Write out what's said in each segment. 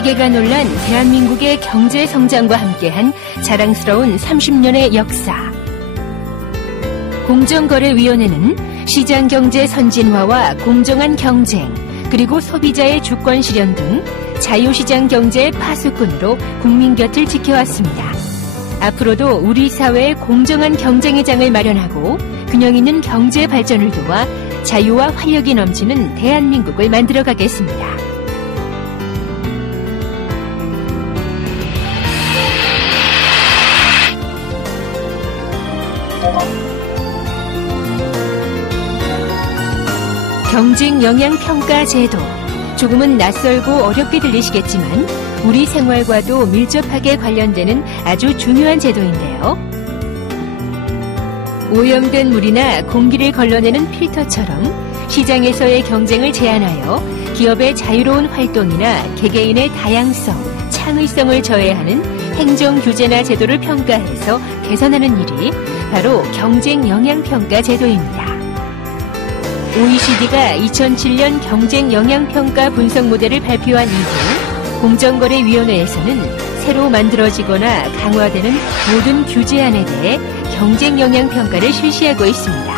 세계가 놀란 대한민국의 경제 성장과 함께한 자랑스러운 30년의 역사. 공정거래위원회는 시장경제 선진화와 공정한 경쟁, 그리고 소비자의 주권 실현 등 자유시장 경제의 파수꾼으로 국민 곁을 지켜왔습니다. 앞으로도 우리 사회의 공정한 경쟁의 장을 마련하고 균형 있는 경제 발전을 도와 자유와 활력이 넘치는 대한민국을 만들어가겠습니다. 경쟁 영향 평가 제도. 조금은 낯설고 어렵게 들리시겠지만 우리 생활과도 밀접하게 관련되는 아주 중요한 제도인데요. 오염된 물이나 공기를 걸러내는 필터처럼 시장에서의 경쟁을 제한하여 기업의 자유로운 활동이나 개개인의 다양성, 창의성을 저해하는 행정 규제나 제도를 평가해서 개선하는 일이 바로 경쟁 영향 평가 제도입니다. OECD가 2007년 경쟁 영향 평가 분석 모델을 발표한 이후 공정거래위원회에서는 새로 만들어지거나 강화되는 모든 규제안에 대해 경쟁 영향 평가를 실시하고 있습니다.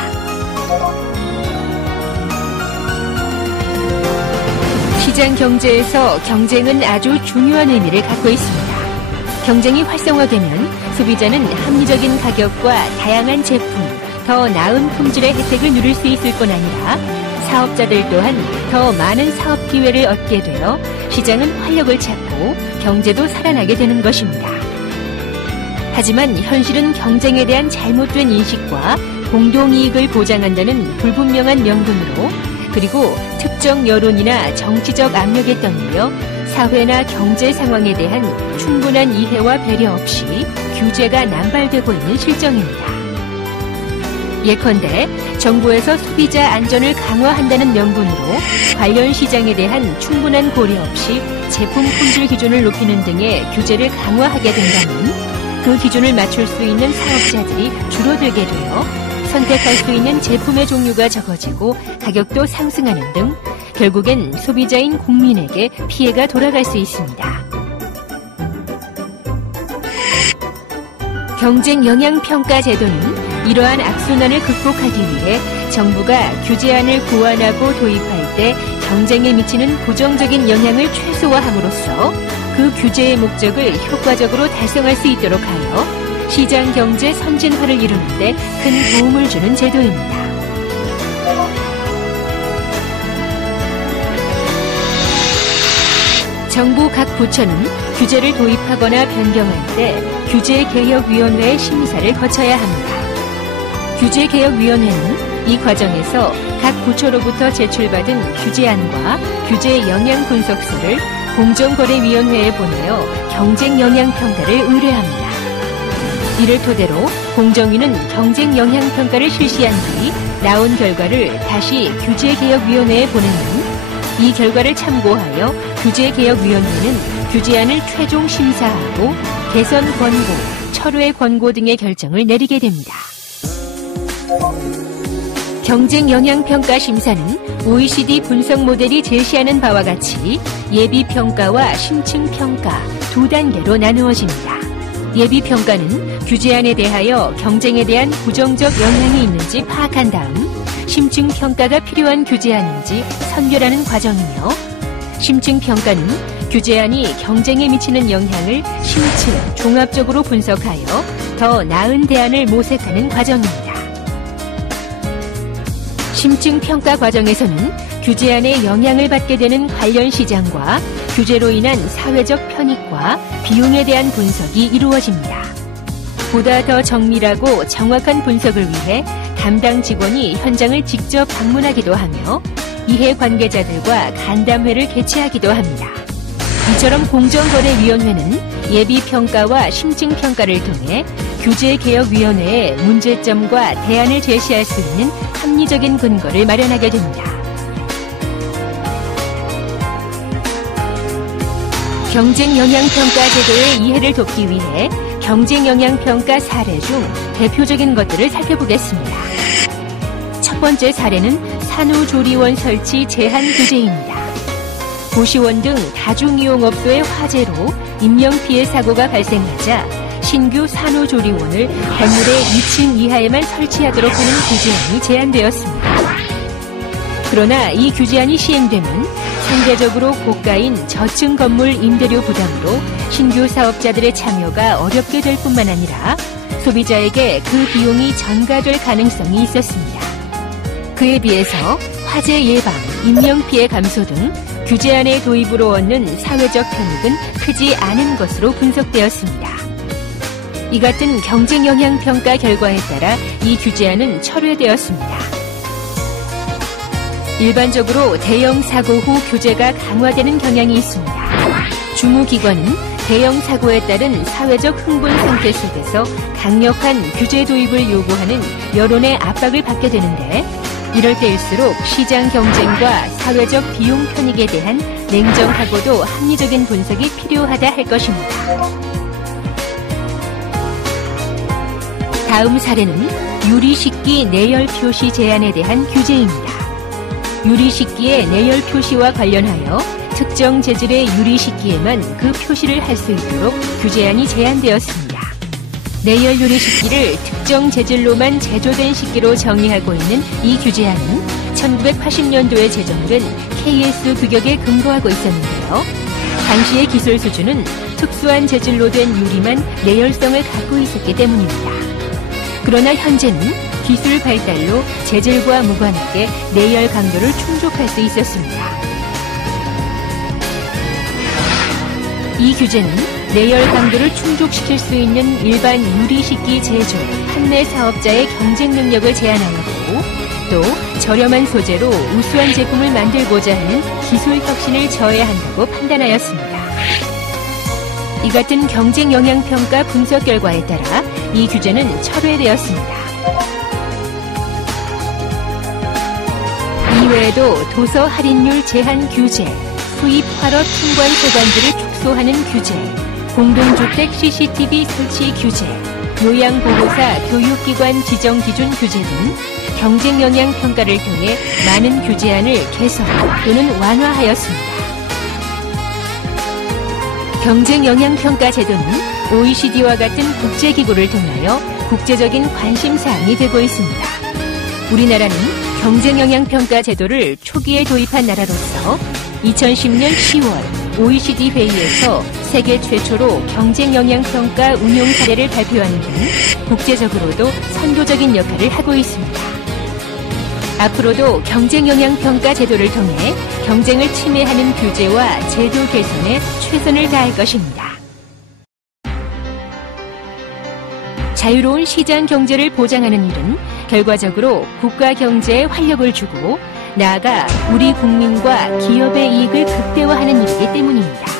시장 경제에서 경쟁은 아주 중요한 의미를 갖고 있습니다. 경쟁이 활성화되면 소비자는 합리적인 가격과 다양한 제품, 더 나은 품질의 혜택을 누릴 수 있을 뿐 아니라 사업자들 또한 더 많은 사업 기회를 얻게 되어 시장은 활력을 찾고 경제도 살아나게 되는 것입니다. 하지만 현실은 경쟁에 대한 잘못된 인식과 공동이익을 보장한다는 불분명한 명분으로 그리고 특정 여론이나 정치적 압력에 떠밀려 사회나 경제 상황에 대한 충분한 이해와 배려 없이 규제가 남발되고 있는 실정입니다. 예컨대 정부에서 소비자 안전을 강화한다는 명분으로 관련 시장에 대한 충분한 고려 없이 제품 품질 기준을 높이는 등의 규제를 강화하게 된다면 그 기준을 맞출 수 있는 사업자들이 줄어들게 되어 선택할 수 있는 제품의 종류가 적어지고 가격도 상승하는 등 결국엔 소비자인 국민에게 피해가 돌아갈 수 있습니다. 경쟁 영향 평가 제도는 이러한 악순환을 극복하기 위해 정부가 규제안을 고안하고 도입할 때 경쟁에 미치는 부정적인 영향을 최소화함으로써 그 규제의 목적을 효과적으로 달성할 수 있도록 하여 시장 경제 선진화를 이루는 데 큰 도움을 주는 제도입니다. 정부 각 부처는 규제를 도입하거나 변경할 때 규제개혁위원회의 심사를 거쳐야 합니다. 규제개혁위원회는 이 과정에서 각 부처로부터 제출받은 규제안과 규제 영향 분석서를 공정거래위원회에 보내어 경쟁 영향 평가를 의뢰합니다. 이를 토대로 공정위는 경쟁 영향 평가를 실시한 뒤 나온 결과를 다시 규제개혁위원회에 보내면 이 결과를 참고하여 규제개혁위원회는 규제안을 최종 심사하고 개선 권고, 철회 권고 등의 결정을 내리게 됩니다. 경쟁 영향 평가 심사는 OECD 분석 모델이 제시하는 바와 같이 예비평가와 심층평가 두 단계로 나누어집니다. 예비평가는 규제안에 대하여 경쟁에 대한 부정적 영향이 있는지 파악한 다음 심층평가가 필요한 규제안인지 선별하는 과정이며 심층평가는 규제안이 경쟁에 미치는 영향을 심층, 종합적으로 분석하여 더 나은 대안을 모색하는 과정입니다. 심층평가 과정에서는 규제안에 영향을 받게 되는 관련 시장과 규제로 인한 사회적 편익과 비용에 대한 분석이 이루어집니다. 보다 더 정밀하고 정확한 분석을 위해 담당 직원이 현장을 직접 방문하기도 하며 이해관계자들과 간담회를 개최하기도 합니다. 이처럼 공정거래위원회는 예비평가와 심층평가를 통해 규제개혁위원회에 문제점과 대안을 제시할 수 있는 합리적인 근거를 마련하게 됩니다. 경쟁영향평가 제도의 이해를 돕기 위해 경쟁영향평가 사례 중 대표적인 것들을 살펴보겠습니다. 첫 번째 사례는 산후조리원 설치 제한 규제입니다. 고시원 등 다중이용업소의 화재로 인명피해 사고가 발생하자 신규 산후조리원을 건물의 2층 이하에만 설치하도록 하는 규제안이 제안되었습니다. 그러나 이 규제안이 시행되면 상대적으로 고가인 저층 건물 임대료 부담으로 신규 사업자들의 참여가 어렵게 될 뿐만 아니라 소비자에게 그 비용이 전가될 가능성이 있었습니다. 그에 비해서 화재 예방, 인명피해 감소 등 규제안의 도입으로 얻는 사회적 편익은 크지 않은 것으로 분석되었습니다. 이 같은 경쟁영향평가 결과에 따라 이 규제안은 철회되었습니다. 일반적으로 대형 사고 후 규제가 강화되는 경향이 있습니다. 주무기관은 대형 사고에 따른 사회적 흥분 상태 속에서 강력한 규제 도입을 요구하는 여론의 압박을 받게 되는데 이럴 때일수록 시장 경쟁과 사회적 비용 편익에 대한 냉정하고도 합리적인 분석이 필요하다 할 것입니다. 다음 사례는 유리식기 내열 표시 제한에 대한 규제입니다. 유리식기의 내열 표시와 관련하여 특정 재질의 유리식기에만 그 표시를 할 수 있도록 규제안이 제안되었습니다. 내열 유리식기를 특정 재질로만 제조된 식기로 정의하고 있는 이 규제안은 1980년도에 제정된 KS 규격에 근거하고 있었는데요. 당시의 기술 수준은 특수한 재질로 된 유리만 내열성을 갖고 있었기 때문입니다. 그러나 현재는 기술 발달로 재질과 무관하게 내열 강도를 충족할 수 있었습니다. 이 규제는 내열 강도를 충족시킬 수 있는 일반 유리식기 제조, 판매 사업자의 경쟁 능력을 제한하였고 또 저렴한 소재로 우수한 제품을 만들고자 하는 기술 혁신을 저해야 한다고 판단하였습니다. 이 같은 경쟁 영향 평가 분석 결과에 따라 이 규제는 철회되었습니다. 이외에도 도서 할인율 제한 규제, 수입 활어 통관 소관지를 축소하는 규제, 공동주택 CCTV 설치 규제, 요양보호사 교육기관 지정 기준 규제 등 경쟁 영향 평가를 통해 많은 규제안을 개선 또는 완화하였습니다. 경쟁 영향 평가 제도는 OECD와 같은 국제기구를 통하여 국제적인 관심사항이 되고 있습니다. 우리나라는 경쟁 영향 평가 제도를 초기에 도입한 나라로서 2010년 10월 OECD 회의에서 세계 최초로 경쟁 영향 평가 운용 사례를 발표하는 등 국제적으로도 선도적인 역할을 하고 있습니다. 앞으로도 경쟁 영향 평가 제도를 통해 경쟁을 침해하는 규제와 제도 개선에 최선을 다할 것입니다. 자유로운 시장 경제를 보장하는 일은 결과적으로 국가 경제에 활력을 주고 나아가 우리 국민과 기업의 이익을 극대화하는 일이기 때문입니다.